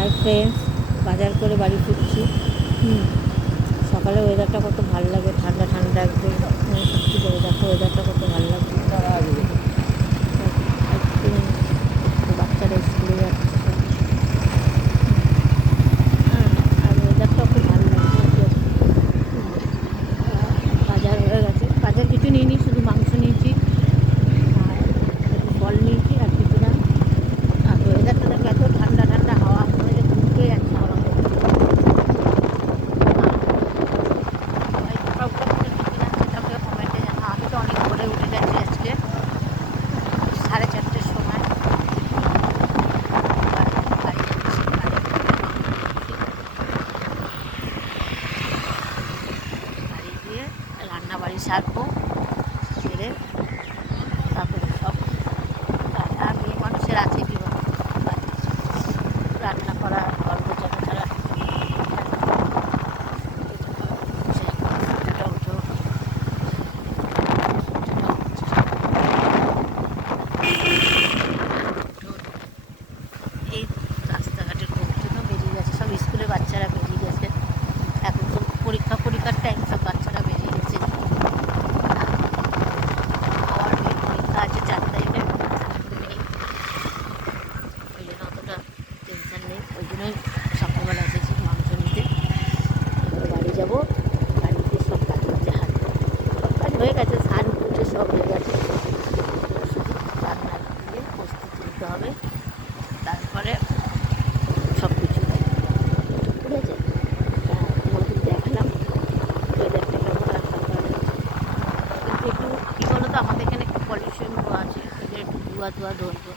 Hi friends, বাজার করে বাড়ি ফিরছি। সকালে ওয়েদারটা কত ভালো লাগে, ঠান্ডা ঠান্ডা একদম। সত্যি করে দেখো ওয়েদারটা কত ভালো লাগছে। বাচ্চারা স্কুলে যাচ্ছে, আর ওয়েদারটাও খুব ভালো লাগছে। বাজার হয়ে গেছে, বাজার কিছু নিইনি, শুধু মাংস নিয়েছি আর একটু ফল নিয়েছি আর কিছু না। আর ওয়েদারটা দেখো এত ঠান্ডা ঠান্ডা হাওয়া, মনে হচ্ছে ঘুম পেয়ে যাচ্ছে হাওয়া। আমি তো অনেক ভোরে উঠে গেছি আজকে, 4:30টার সময়। বাড়ি গিয়ে রান্নাবাড়ি সারবো, সেরে তারপরে সব আর মেয়ে মানুষের আছে কি রান্না করা গল্প জানা ছাড়া। এই রাস্তাঘাটের লোকজন বেরিয়ে গেছে, সব স্কুলের বাচ্চারা বেরিয়ে গেছে। এখন তো পরীক্ষার টাইম, সব বাচ্চারা বেরিয়ে গেছে। আবার পরীক্ষা আছে 4 তারিখে, ওই জন্য অতটা টেনশন নেই। ওই জন্যই সকালবেলা এসেছি মাংস নিতে। বাড়ি যাবো, বাড়িতে সব কাজ হচ্ছে, সব কাজ হয়ে গেছে, স্নান পুজো সব হয়ে গেছে। শুধু রান্না দিয়ে প্রস্তুতি নিতে হবে, তারপরে সব কিছু ঠিক আছে। তোমাদের দেখালাম ওয়েদারটা কেমন। আর সকালে কিন্তু একটু কী বলো তো, আমাদের এখানে একটু পলিউশন আছে, একটু ধোয়া ধরবো।